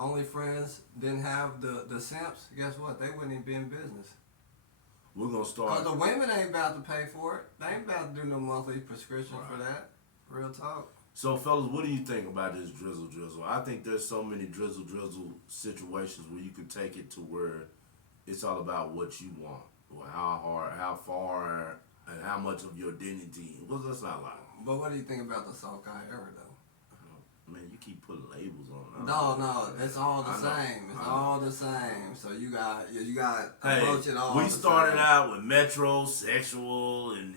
OnlyFriends didn't have the simps, guess what? They wouldn't even be in business. We're gonna start. Cause the women ain't about to pay for it. They ain't about to do no monthly prescription for that. Real talk. So, fellas, what do you think about this drizzle? I think there's so many drizzle situations where you can take it to where it's all about what you want, or how hard, how far, and how much of your dignity. Well, that's not lie. But what do you think about the soft guy era though? Man, you keep putting labels on. No, it's all the same. It's all the same. So you got approach it all. We started out with metrosexual and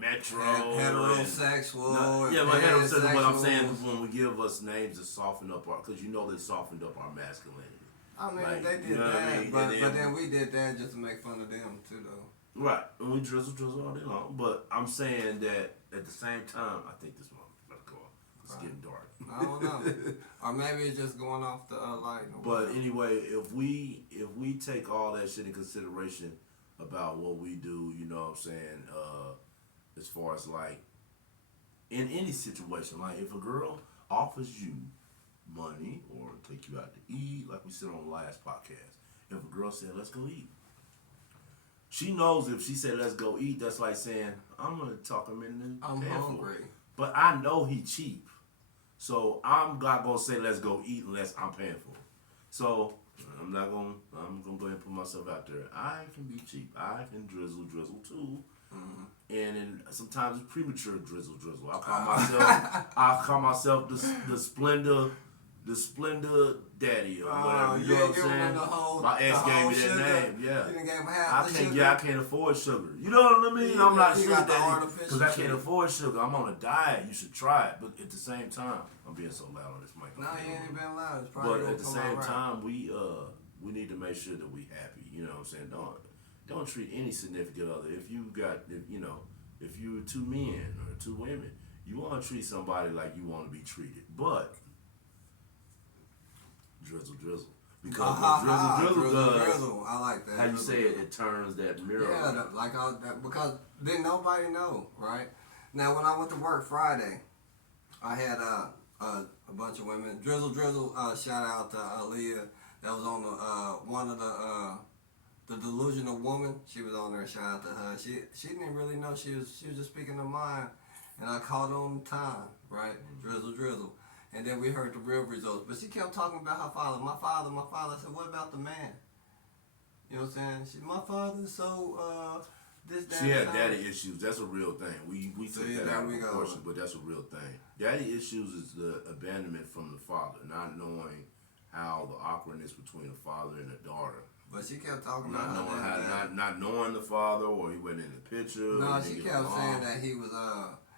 metro heterosexual. And, yeah, but heterosexual. What I'm saying is when we give us names to soften up our, because you know they softened up our masculinity. I mean, like, they did that, I mean? but then we did that just to make fun of them too, though. Right, and we drizzle all day long. But I'm saying that at the same time, I think this one better go off. It's getting dark. I don't know, or maybe it's just going off the light. But anyway, if we take all that shit in consideration about what we do, you know what I'm saying, as far as like in any situation, like if a girl offers you money or take you out to eat, like we said on the last podcast, if a girl said let's go eat, she knows if she said let's go eat, that's like saying I'm gonna talk him into I'm hungry, but I know he cheap. So I'm not gonna say let's go eat unless I'm paying for it. So I'm gonna go ahead and put myself out there. I can be cheap. I can drizzle too. Mm-hmm. And sometimes it's premature drizzle. I call myself the Splendor Daddy or whatever. You know what I'm saying? My ex gave me that name. Yeah. You done gave him half sugar. Yeah, I can't afford sugar. You know what I mean? I'm not sugar daddy because I can't afford sugar. I'm on a diet. You should try it. But at the same time, I'm being so loud on this mic. No, you ain't been loud. It's but at the same time, we need to make sure that we happy. You know what I'm saying? Don't treat any significant other. If you're two men or two women, you want to treat somebody like you want to be treated. But drizzle. Because drizzle does. I like that. How you say it? It turns that mirror. Yeah, because then nobody know, right? Now when I went to work Friday, I had a bunch of women. Drizzle. Shout out to Aaliyah. That was on the one of the delusional woman. She was on there. Shout out to her. She didn't really know she was just speaking her mind, and I called on time, right? Drizzle. And then we heard the real results. But she kept talking about her father. My father. I said, what about the man? You know what I'm saying? My father's so, this, that. She had daddy issues. That's a real thing. We took that out of proportion, but that's a real thing. Daddy issues is the abandonment from the father, not knowing how the awkwardness between a father and a daughter. But she kept talking about not knowing the father, or he wasn't in the picture. No, she kept saying that he was,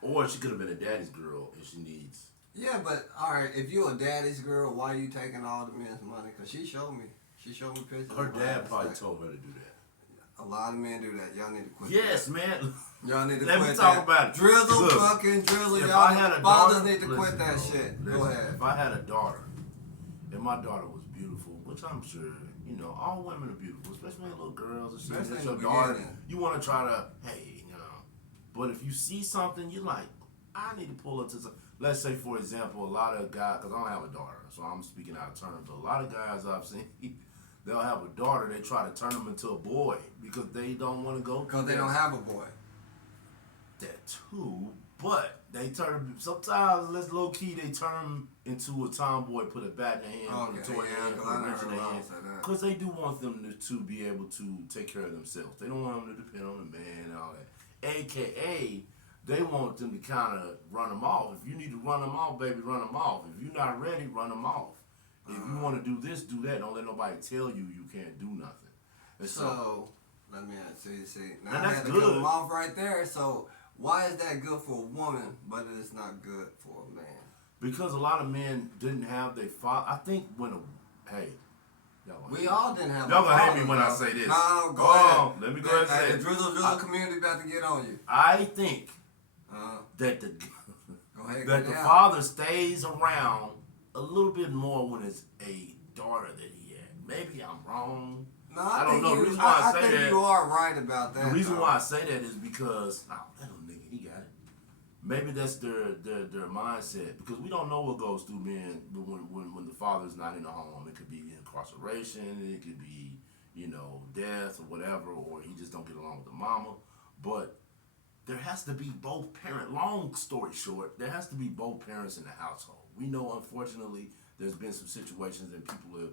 or she could have been a daddy's girl if she needs. Yeah, but alright, if you a daddy's girl, why are you taking all the men's money? Because she showed me pictures. Her dad probably told her to do that. A lot of men do that. Y'all need to quit. Yes, man. Y'all need to Let quit me talk that. about it. Drizzle, fucking drizzle. Y'all fathers need to quit that shit. Go ahead. If I had a daughter, and my daughter was beautiful, which I'm sure, all women are beautiful, especially little girls and shit. That's your daughter. You want to try to, But if you see something, you're like, I need to pull it to some. Let's say, for example, a lot of guys, because I don't have a daughter, so I'm speaking out of turn, but a lot of guys I've seen, they'll have a daughter, they try to turn them into a boy because they don't want to go. Because they don't have a boy. That too, but they turn, sometimes, let's low key, they turn them into a tomboy, put a bat in their hand, put a toy in their hand, put a wrench in their hand. Because they do want them to be able to take care of themselves. They don't want them to depend on the man and all that. AKA, they want them to kind of run them off. If you need to run them off, baby, run them off. If you're not ready, run them off. If you want to do this, do that. Don't let nobody tell you can't do nothing. And so let me see. Now and I had to cut them off right there. So why is that good for a woman, but it's not good for a man? Because a lot of men didn't have their father. I think we all didn't have. Y'all gonna hate me when I say this. No, go ahead. Let me go ahead and say it. The drizzle community about to get on you. I think that the father stays around a little bit more when it's a daughter that he had. Maybe I'm wrong. No, I don't know. The reason why I say that, you are right about that. The reason why I say that is because, that little nigga, he got it. maybe that's their mindset, because we don't know what goes through men when the father's not in the home. It could be incarceration, it could be, death or whatever, or he just don't get along with the mama. But there has to be both parent. Long story short, there has to be both parents in the household. We know, unfortunately, there's been some situations and people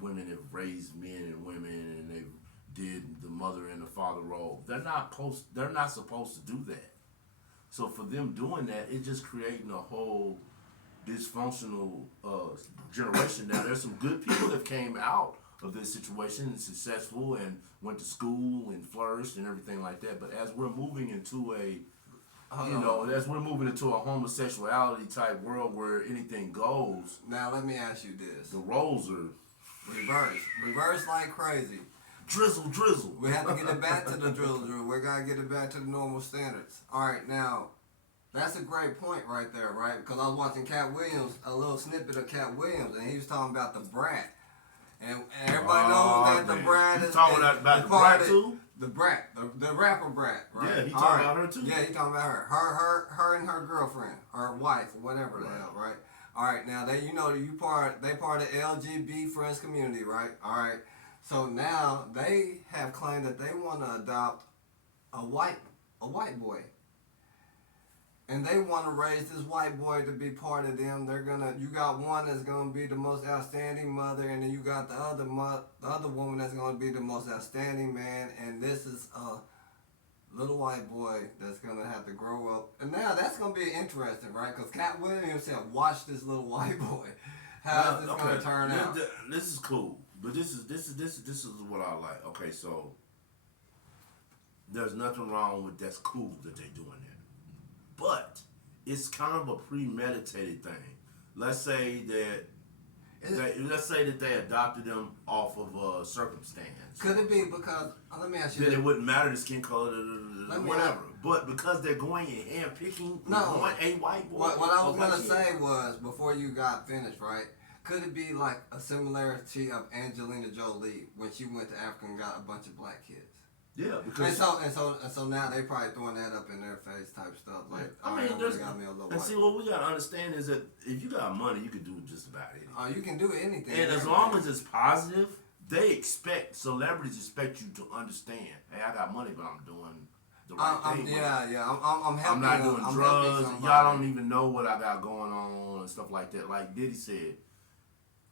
women have raised men and women, and they've did the mother and the father role. They're not supposed to do that. So for them doing that, it's just creating a whole dysfunctional generation. Now, there's some good people that came out of this situation and successful and went to school and flourished and everything like that. But as we're moving into as we're moving into a homosexuality type world where anything goes. Now let me ask you this: the roles are reverse like crazy. Drizzle. We have to get it back to the drizzle. We gotta get it back to the normal standards. All right, now that's a great point right there, right? Because I was watching Cat Williams, a little snippet of Cat Williams, and he was talking about the brat. And everybody knows that the brat is talking about the brat too. The brat, the rapper brat, right? Yeah, he talking about her too. Yeah, he talking about her. Her and her girlfriend, or wife, whatever the hell, right? All right, now they part of the LGBT friends community, right? All right, so now they have claimed that they want to adopt a white boy. And they want to raise this white boy to be part of them. You got one that's gonna be the most outstanding mother, and then you got the other woman that's gonna be the most outstanding man. And this is a little white boy that's gonna have to grow up. And now that's gonna be interesting, right? Because Cat Williams said, "Watch this little white boy. How is this gonna turn out?" This is cool, but this is what I like. Okay, so there's nothing wrong with that's cool that they're doing that. But it's kind of a premeditated thing. Let's say that they adopted them off of a circumstance. Could it be because let me ask you? That it wouldn't matter the skin color, whatever. But because they're going and handpicking a white boy. What I was gonna say was, before you got finished, right? Could it be like a similarity of Angelina Jolie when she went to Africa and got a bunch of black kids? Yeah, because and so now they probably throwing that up in their face type stuff. Like, see, what we gotta understand is that if you got money, you can do just about anything. Oh, you can do anything. And as long as it's positive, celebrities expect you to understand. Hey, I got money, but I'm doing the right thing. I'm helping. I'm not doing drugs. Y'all don't even know what I got going on and stuff like that. Like Diddy said,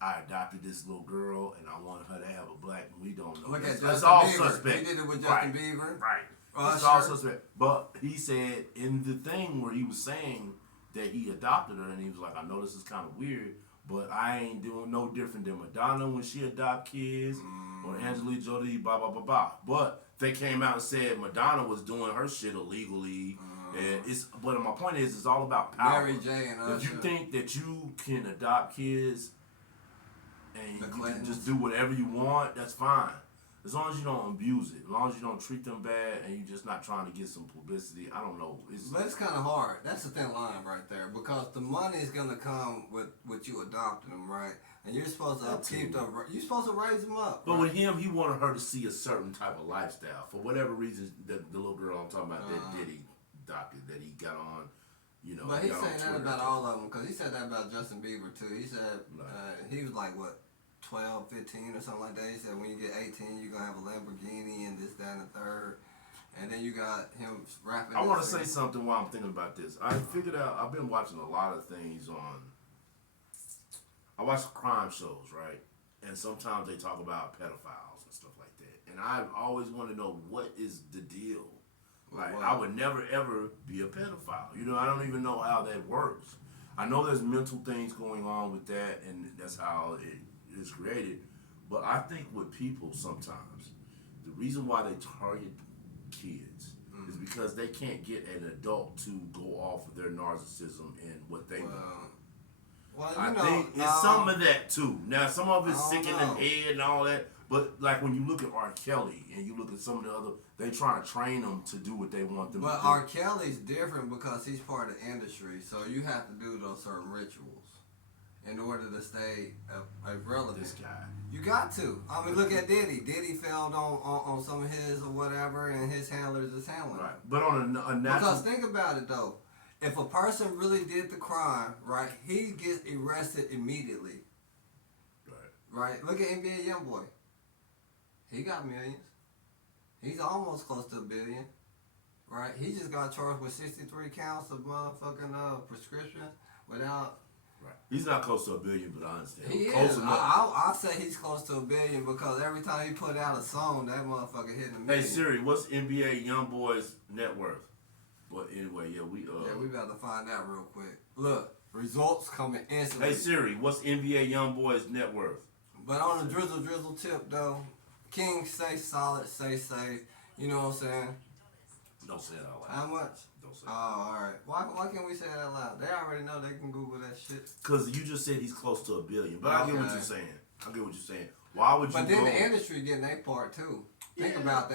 I adopted this little girl and I wanted her to have a black, and we don't know. That's all suspect. He did it with Justin Bieber. Right. It's all suspect. But he said in the thing where he was saying that he adopted her, and he was like, I know this is kind of weird, but I ain't doing no different than Madonna when she adopt kids, or Angelina Jolie, blah, blah, blah, blah. But they came out and said Madonna was doing her shit illegally. But my point is, it's all about power. Mary J and Usher. If you think that you can adopt kids and you can just do whatever you want, that's fine. As long as you don't abuse it, as long as you don't treat them bad, and you're just not trying to get some publicity. I don't know. But it's kind of hard. That's a thin line right there, because the money is gonna come with you adopting them, right? And you're supposed to upkeep them. You're supposed to raise them up. But with him, he wanted her to see a certain type of lifestyle for whatever reason. The little girl I'm talking about that Diddy adopted, that he got on. But he's saying that about all of them, because he said that about Justin Bieber too. He said he was like, what, 12, 15 or something like that. He said when you get 18, you're going to have a Lamborghini and this, that, and the third. And then you got him rapping. I want to say something while I'm thinking about this. I figured out, I've been watching a lot of things I watch crime shows, right? And sometimes they talk about pedophiles and stuff like that. And I always want to know, what is the deal? Like, I would never, ever be a pedophile. I don't even know how that works. I know there's mental things going on with that, and that's how it is created. But I think with people sometimes, the reason why they target kids is because they can't get an adult to go off of their narcissism and what they want. I think it's some of that too. Now, some of it's sick in the head and all that. But like when you look at R. Kelly and you look at some of the other, they trying to train them to do what they want them to do. But R. Kelly's different because he's part of the industry, so you have to do those certain rituals in order to stay a relevant. This guy. You got to. I mean, look at Diddy. Diddy failed on some of his or whatever, and his handlers is handling. Right. But on a natural. Because think about it though. if a person really did the crime, right, he gets arrested immediately. Right? Look at NBA YoungBoy. He got millions. He's almost close to $1 billion. Right? He just got charged with 63 counts of motherfucking prescriptions without. Right. He's not close to $1 billion, but I understand. He close is. I say he's close to $1 billion because every time he put out a song, that motherfucker hitting $1 million. Hey Siri, what's NBA YoungBoy's net worth? Well, anyway, yeah, we about to find out real quick. Look, results coming instantly. Hey Siri, what's NBA YoungBoy's net worth? But on the drizzle tip though, King stay solid, stay safe. You know what I'm saying? Don't say it out loud. How much? Don't say it. Oh, all right. Why can't we say it out loud? They already know they can Google that shit. Cause you just said he's close to $1 billion, but I get what you're saying. Why would you? But then the industry getting their part too. Think about that.